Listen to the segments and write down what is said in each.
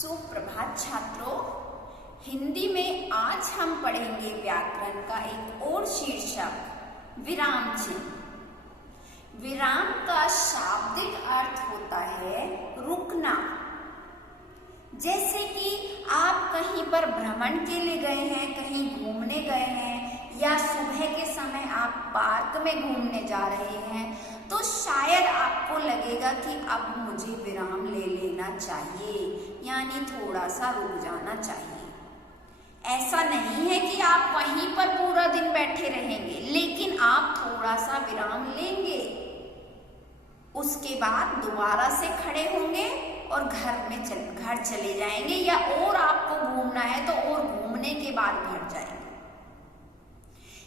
सुप्रभात छात्रों, हिंदी में आज हम पढ़ेंगे व्याकरण का एक और शीर्षक विराम चिन्ह। विराम का शाब्दिक अर्थ होता है रुकना। जैसे कि आप कहीं पर भ्रमण के लिए गए हैं, कहीं घूमने गए हैं, या सुबह के समय आप पार्क में घूमने जा रहे हैं, तो शायद आपको लगेगा कि अब मुझे विराम ले लेना चाहिए, यानी थोड़ा सा रुक जाना चाहिए। ऐसा नहीं है कि आप वहीं पर पूरा दिन बैठे रहेंगे, लेकिन आप थोड़ा सा विराम लेंगे, उसके बाद दोबारा से खड़े होंगे और घर चले जाएंगे, या और आपको घूमना है तो और घूमने के बाद घर जाएंगे।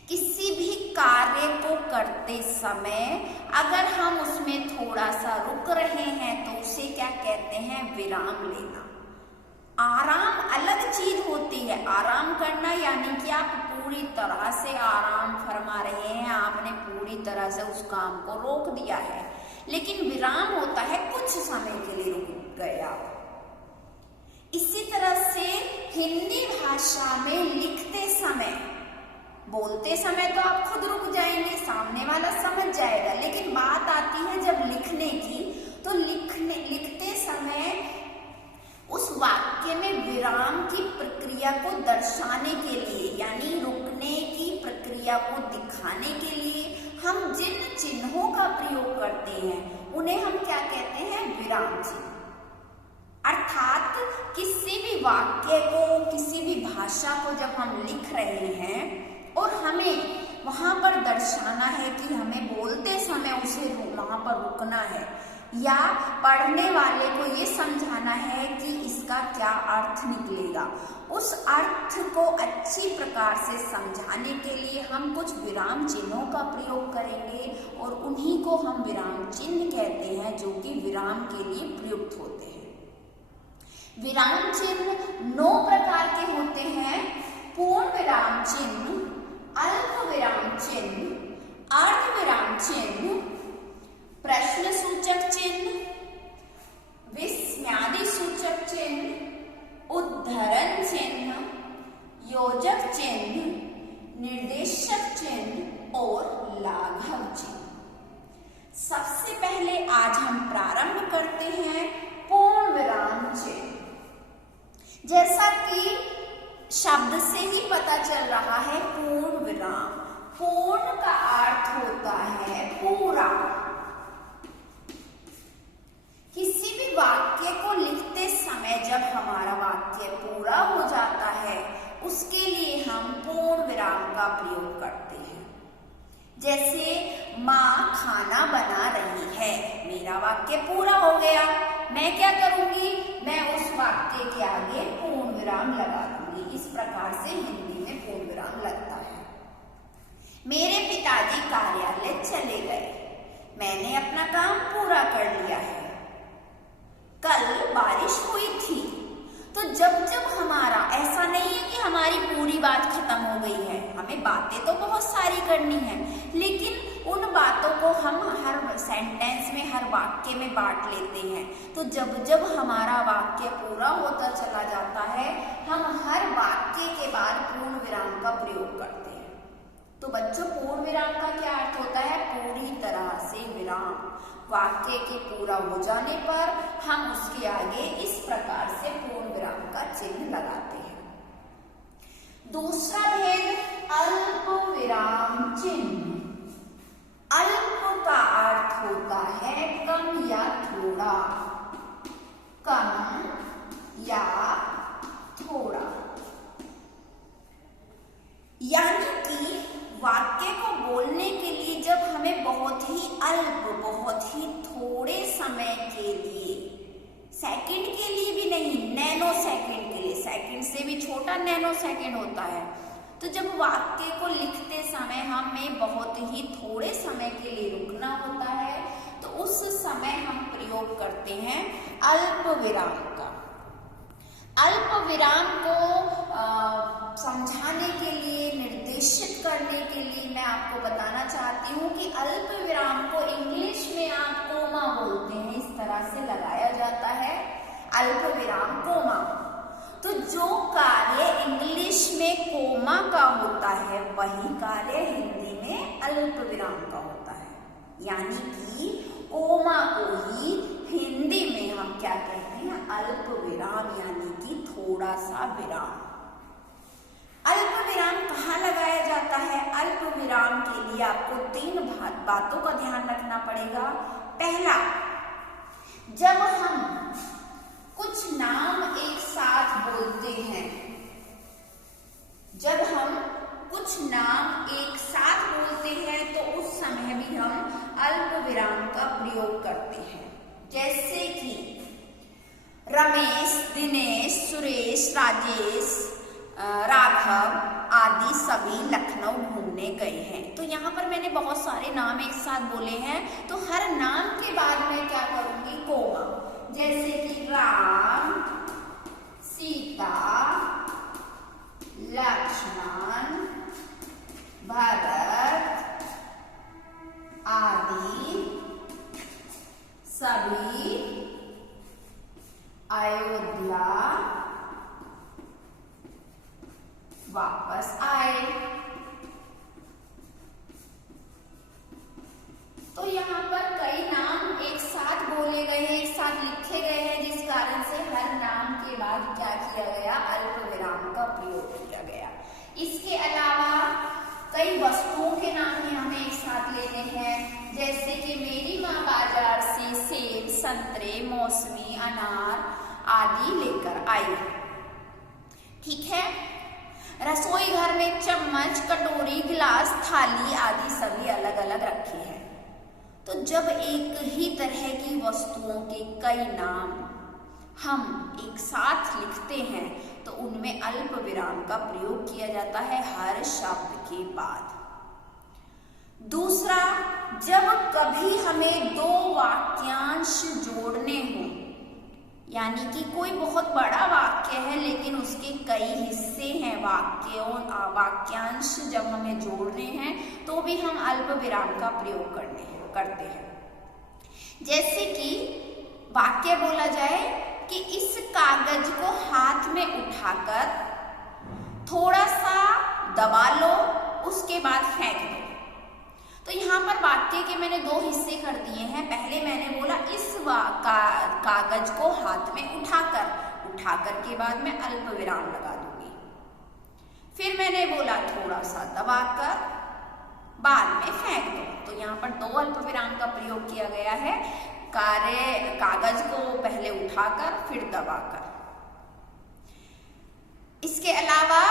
किसी भी कार्य को करते समय अगर हम उसमें थोड़ा सा रुक रहे हैं तो उसे क्या कहते हैं? विराम लेना। आराम अलग चीज होती है। आराम करना यानी कि आप पूरी तरह से आराम फरमा रहे हैं, आपने पूरी तरह से उस काम को रोक दिया है। लेकिन विराम होता है कुछ समय के लिए रुक गए आप। इसी तरह से हिंदी भाषा में लिखते समय, बोलते समय तो आप खुद रुक जाएंगे, सामने वाला समझ जाएगा, लेकिन बात आती है जब लिखने की, तो लिखते समय उस वाक्य में विराम की प्रक्रिया को दर्शाने के लिए, यानी रुकने की प्रक्रिया को दिखाने के लिए हम जिन चिन्हों का प्रयोग करते हैं उन्हें हम क्या कहते हैं? विराम चिन्ह। अर्थात किसी भी वाक्य को, किसी भी भाषा को जब हम लिख रहे हैं और हमें वहां पर दर्शाना है कि हमें बोलते समय उसे वहां पर रुकना है, या पढ़ने वाले को ये समझाना है कि इसका क्या अर्थ निकलेगा, उस अर्थ को अच्छी प्रकार से समझाने के लिए हम कुछ विराम चिन्हों का प्रयोग करेंगे, और उन्हीं को हम विराम चिन्ह कहते हैं, जो कि विराम के लिए प्रयुक्त होते हैं। विराम चिन्ह 9 प्रकार के होते हैं। पूर्ण विराम चिन्ह, अल्प विराम चिन्ह, अर्ध विराम चिन्ह, प्रश्न सूचक चिन्ह, विस्मयादि सूचक चिन्ह, उद्धरण चिन्ह, योजक चिन्ह, निर्देशक चिन्ह और लाघव चिन्ह। सबसे पहले आज हम प्रारंभ करते हैं पूर्ण विराम चिन्ह। जैसा कि शब्द से ही पता चल रहा है, पूर्ण विराम। पूर्ण का अर्थ होता है पूरा। किसी भी वाक्य को लिखते समय जब हमारा वाक्य पूरा हो जाता है, उसके लिए हम पूर्ण विराम का प्रयोग करते हैं। जैसे माँ खाना बना रही है, मेरा वाक्य पूरा हो गया, मैं क्या करूंगी? मैं उस वाक्य के आगे पूर्ण विराम लगा दूंगी। इस प्रकार से हिंदी में पूर्ण विराम लगता है। मेरे पिताजी कार्यालय चले गए, मैंने अपना काम पूरा कर लिया है। कल बारिश हुई थी। तो जब हमारा, ऐसा नहीं है कि हमारी पूरी बात खत्म हो गई है, हमें बातें तो बहुत सारी करनी है, लेकिन उन बातों को हम हर सेंटेंस में, हर वाक्य में बांट लेते हैं। तो जब हमारा वाक्य पूरा होता चला जाता है, हम हर वाक्य के बाद पूर्ण विराम का प्रयोग करते हैं। तो बच्चों, पूर्ण विराम का क्या अर्थ होता है? पूरी तरह से विराम। वाक्य के पूरा हो जाने पर हम उसके आगे इस प्रकार से पूर्ण विराम का चिन्ह लगाते हैं। दूसरा भेद, अल्प विराम चिन्ह। अल्प का अर्थ होता है कम या थोड़ा, कम या थोड़ा, यानी कि वाक्य को बोलने के लिए जब हमें बहुत ही अल्प, बहुत ही थोड़े समय के लिए, सेकंड के लिए भी नहीं, नैनो सेकंड के लिए, सेकंड से भी छोटा नैनो सेकंड होता है, तो जब वाक्य को लिखते समय हमें बहुत ही थोड़े समय के लिए रुकना होता है, तो उस समय हम प्रयोग करते हैं अल्प विराम का। अल्प विराम को समझाने के लिए, निर्देशित करने के लिए मैं आपको बताना चाहती हूँ कि अल्प विराम को इंग्लिश में आप कोमा बोलते हैं। इस तरह से लगाया जाता है अल्प विराम, कोमा। जो कार्य इंग्लिश में कोमा का होता है वही कार्य हिंदी में अल्प विराम का होता है। यानी कि कोमा को ही हिंदी में हम क्या कहते हैं, अल्प विराम, यानी कि थोड़ा सा विराम। अल्प विराम कहाँ लगाया जाता है? अल्प विराम के लिए आपको 3 बातों का ध्यान रखना पड़ेगा। पहला, जब हम कुछ नाम एक साथ बोलते हैं, जब हम कुछ नाम एक साथ बोलते हैं तो उस समय भी हम अल्प विराम का प्रयोग करते हैं। जैसे कि रमेश, दिनेश, सुरेश, राजेश, राघव आदि सभी लखनऊ घूमने गए हैं। तो यहाँ पर मैंने बहुत सारे नाम एक साथ बोले हैं, तो हर नाम के बाद मैं क्या करूंगी, कोमा। जैसे कि राम, सीता, लक्ष्मण, भरत आदि सभी अयोध्या वापस आए। तो यहाँ पर कई नाम एक साथ बोले गए हैं, एक साथ लिखे गए हैं, जिस कारण से हर नाम के बाद क्या किया गया, अल्प विराम का प्रयोग किया गया। इसके अलावा कई वस्तुओं के नाम भी हमें एक साथ लेने हैं। जैसे कि मेरी माँ बाजार से सेब, संतरे, मौसमी, अनार आदि लेकर आई। ठीक है। रसोई घर में चम्मच, कटोरी, गिलास, थाली आदि सभी अलग अलग रखे हैं। तो जब एक ही तरह की वस्तुओं के कई नाम हम एक साथ लिखते हैं तो उनमें अल्प विराम का प्रयोग किया जाता है हर शब्द के बाद। दूसरा, जब कभी हमें 2 वाक्यांश जोड़ने हों, यानी कि कोई बहुत बड़ा वाक्य है लेकिन उसके कई हिस्से हैं, वाक्यांश जब हमें जोड़ने हैं तो भी हम अल्प विराम का प्रयोग करते हैं। जैसे कि वाक्य बोला जाए कि इस कागज को हाथ में उठाकर थोड़ा सा दबा लो, उसके बाद फेंक दो। तो यहाँ पर वाक्य के मैंने 2 हिस्से कर दिए हैं। पहले मैंने बोला इस कागज को हाथ में उठाकर के बाद मैं अल्प विराम लगा दूंगी। फिर मैंने बोला थोड़ा सा दबाकर, बाद में फेंक दो। तो यहाँ पर 2 अल्प विराम का प्रयोग किया गया है, कागज को पहले उठाकर फिर दबाकर। इसके अलावा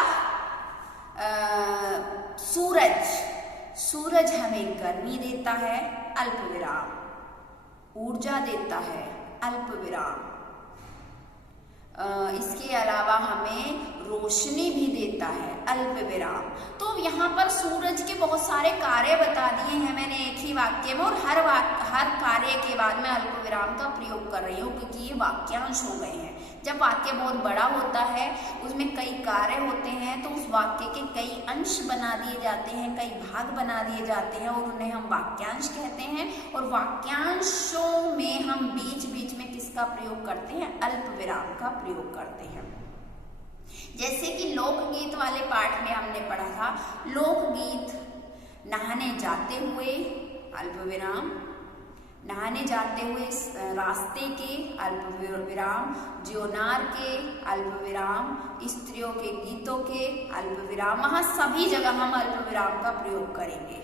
सूरज हमें गर्मी देता है, अल्प विराम, ऊर्जा देता है, अल्प विराम। इसके अलावा हमें रोशनी भी देता है, अल्प विराम। तो यहाँ पर सूरज के बहुत सारे कार्य बता दिए हैं मैंने एक ही वाक्य में, और हर कार्य के बाद मैं अल्प विराम का प्रयोग कर रही हूँ क्योंकि ये वाक्यांश हो गए हैं। जब वाक्य बहुत बड़ा होता है, उसमें कई कार्य होते हैं, तो उस वाक्य के कई अंश बना दिए जाते हैं, कई भाग बना दिए जाते हैं और उन्हें हम वाक्यांश कहते हैं। और वाक्यांशों में हम बीच बीच में किसका प्रयोग करते हैं, अल्प विराम का प्रयोग करते हैं। जैसे कि लोकगीत वाले पाठ में हमने पढ़ा था, लोकगीत नहाने जाते हुए अल्प विराम, नहाने जाते हुए रास्ते के अल्प विराम, ज्योनार के अल्प विराम, स्त्रियों के गीतों के अल्प विराम, वहां सभी जगह हम अल्प विराम का प्रयोग करेंगे।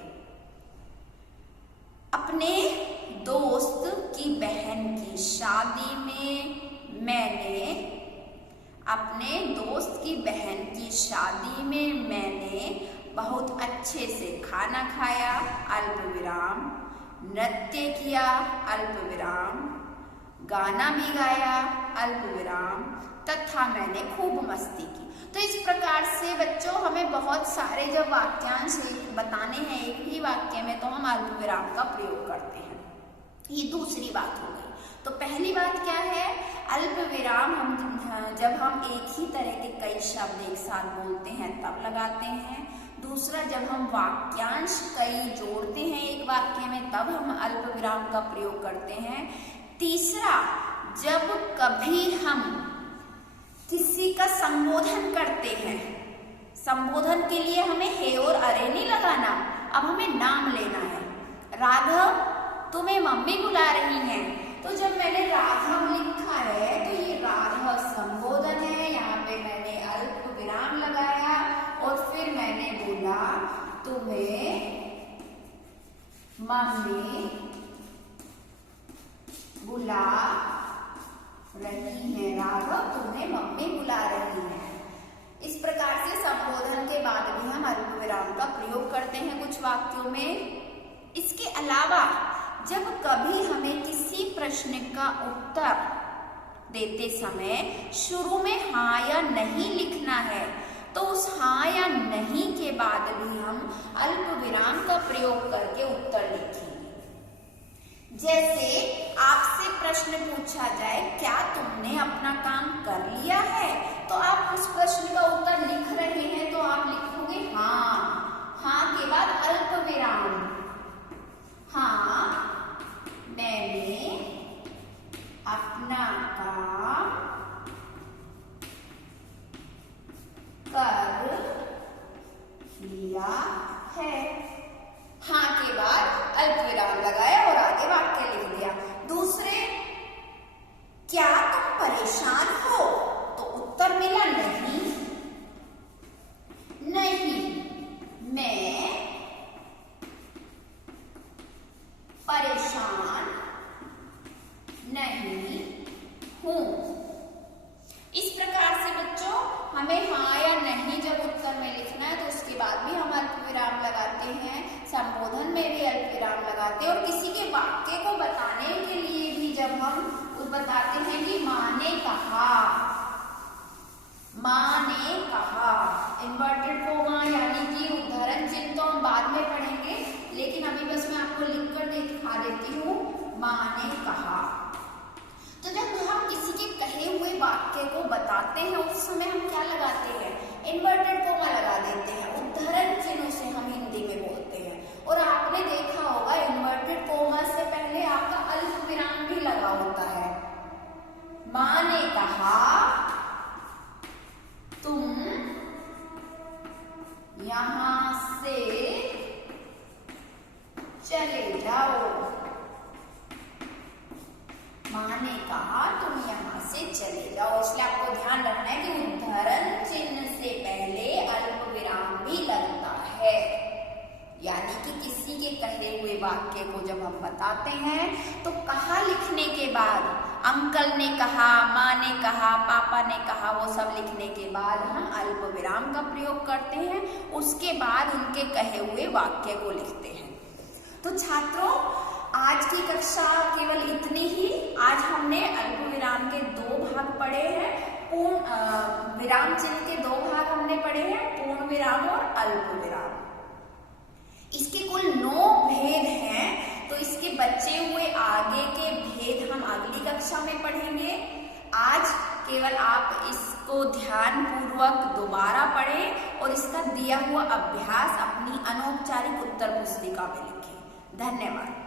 अपने दोस्त की बहन की शादी में मैंने बहुत अच्छे से खाना खाया, अल्प विराम, नृत्य किया, अल्प विराम, गाना भी गाया, अल्प विराम, तथा मैंने खूब मस्ती की। तो इस प्रकार से बच्चों हमें बहुत सारे जब वाक्यांश बताने हैं एक ही वाक्य में, तो हम अल्प विराम का प्रयोग करते हैं। ये दूसरी बात हो गई। तो पहली बात क्या है, अल्प विराम जब हम एक ही तरह के कई शब्द एक साथ बोलते हैं तब लगाते हैं। दूसरा, जब हम वाक्यांश कई जोड़ते हैं एक वाक्य में तब हम अल्प विराम का प्रयोग करते हैं। तीसरा, जब कभी हम किसी का संबोधन करते हैं, संबोधन के लिए हमें हे और अरे नहीं लगाना, अब हमें नाम लेना है। राघव तुम्हें मम्मी बुला रही हैं, तो जब मैंने राघव लिखा है तो ये राघव संबोधन है, यहाँ पे मैंने अल्प विराम लगाया और फिर मैंने बोला तुम्हें मम्मी बुला रही है, राघव तुम्हें मम्मी बुला रही है। इस प्रकार से संबोधन के बाद भी हम अल्प विराम का प्रयोग करते हैं कुछ वाक्यों में। इसके अलावा जब कभी हमें किसी प्रश्न का उत्तर देते समय शुरू में हाँ या नहीं लिखना है, तो उस हाँ या नहीं के बाद भी हम अल्प विराम का प्रयोग करके उत्तर लिखेंगे। जैसे आपसे प्रश्न पूछा जाए क्या तुमने अपना काम कर लिया है, तो आप उस प्रश्न का उत्तर लिख रहे हैं तो आप लिखोगे हाँ, हाँ के बाद अल्प विराम, हाँ मैंने अपना काम कर लिया है। हाँ के बाद अल्प विराम लगाया और आगे वाक्य लिख दिया। दूसरे, क्या तुम परेशान हो, तो उत्तर मिला नहीं, नहीं मैं परेशान नहीं हूं। इस प्रकार से बच्चों हमें हाँ या नहीं जब उत्तर में लिखना है तो उसके बाद भी हम अल्प विराम लगाते हैं, संबोधन में भी अल्प विराम लगाते हैं, और किसी के वाक्य को बताने के लिए भी जब हम बताते हैं कि माँ ने कहा, माँ ने कहा, इन्वर्टेड कोमा यानी कि उद्धरण चिन्ह तो हम बाद में पढ़ेंगे, लेकिन अभी बस मैं आपको लिख कर दिखा देती हूँ, माँ ने कहा। तो जब हम किसी के कहे हुए वाक्य को बताते हैं उस समय हम क्या लगाते हैं, इन्वर्टेड कोमा लगा देते हैं, उद्धरण चिन्ह से हम हिंदी में बोलते हैं। और आपने देखा होगा इन्वर्टेड कोमा से पहले आपका अल्प विराम भी लगा होता है। माँ ने कहा तुम यहाँ से चले जाओ, माँ ने कहा तुम यहाँ से चले जाओ। इसलिए आपको ध्यान रखना है कि उद्धरण चिन्ह से पहले अल्प विराम भी लगता है, यानी कि किसी के कहे हुए वाक्य को जब हम बताते हैं तो कहा लिखने के बाद, अंकल ने कहा, माँ ने कहा, पापा ने कहा, वो सब लिखने के बाद हम अल्प विराम का प्रयोग करते हैं, उसके बाद उनके कहे हुए वाक्य को लिखते हैं। तो छात्रों आज की कक्षा केवल इतनी ही। आज हमने अल्प विराम के दो भाग पढ़े हैं, पूर्ण विराम चिन्ह के दो भाग हमने पढ़े हैं, पूर्ण विराम और अल्प विराम। इसके कुल 9 भेद हैं, तो इसके बचे हुए आगे के भेद हम अगली कक्षा में पढ़ेंगे। आज केवल आप इसको ध्यान पूर्वक दोबारा पढ़ें और इसका दिया हुआ अभ्यास अपनी अनौपचारिक उत्तर पुस्तिका में लिखें। धन्यवाद।